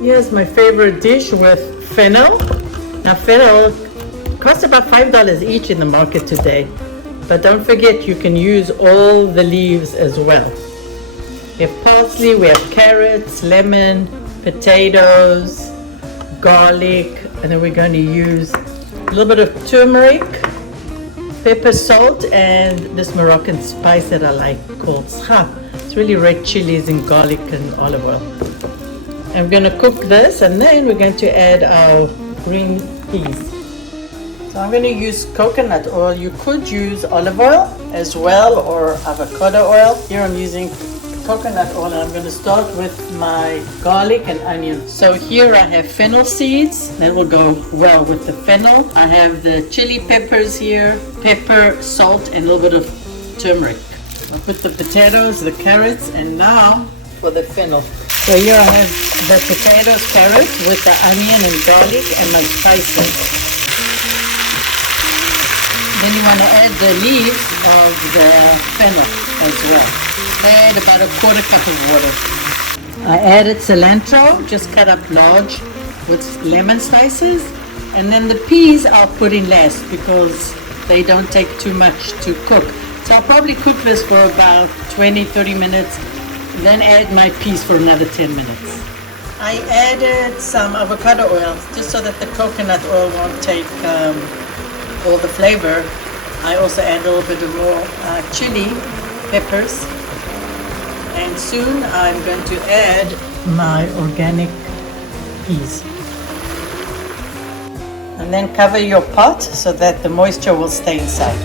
Here's my favorite dish with fennel. Now fennel costs about $5 each in the market today. But don't forget, you can use all the leaves as well. We have parsley, we have carrots, lemon, potatoes, garlic, and then we're going to use a little bit of turmeric, pepper, salt, and this Moroccan spice that I like called schap. It's really red chilies and garlic and olive oil. I'm going to cook this, and then we're going to add our green peas. So I'm going to use coconut oil. You could use olive oil as well, or avocado oil. Here I'm using coconut oil, and I'm going to start with my garlic and onion. So here I have fennel seeds. That will go well with the fennel. I have the chili peppers here, pepper, salt, and a little bit of turmeric. I'll put the potatoes, the carrots, and now for the fennel. So here I have the potatoes, carrots with the onion and garlic and my spices. Then you want to add the leaves of the fennel as well. Add about a quarter cup of water. I added cilantro, just cut up large with lemon slices. And then the peas I'll put in last because they don't take too much to cook. So I'll probably cook this for about 20-30 minutes. Then add my peas for another 10 minutes. I added some avocado oil just so that the coconut oil won't take all the flavor. I also add a little bit of more chili peppers. And soon I'm going to add my organic peas. And then cover your pot so that the moisture will stay inside.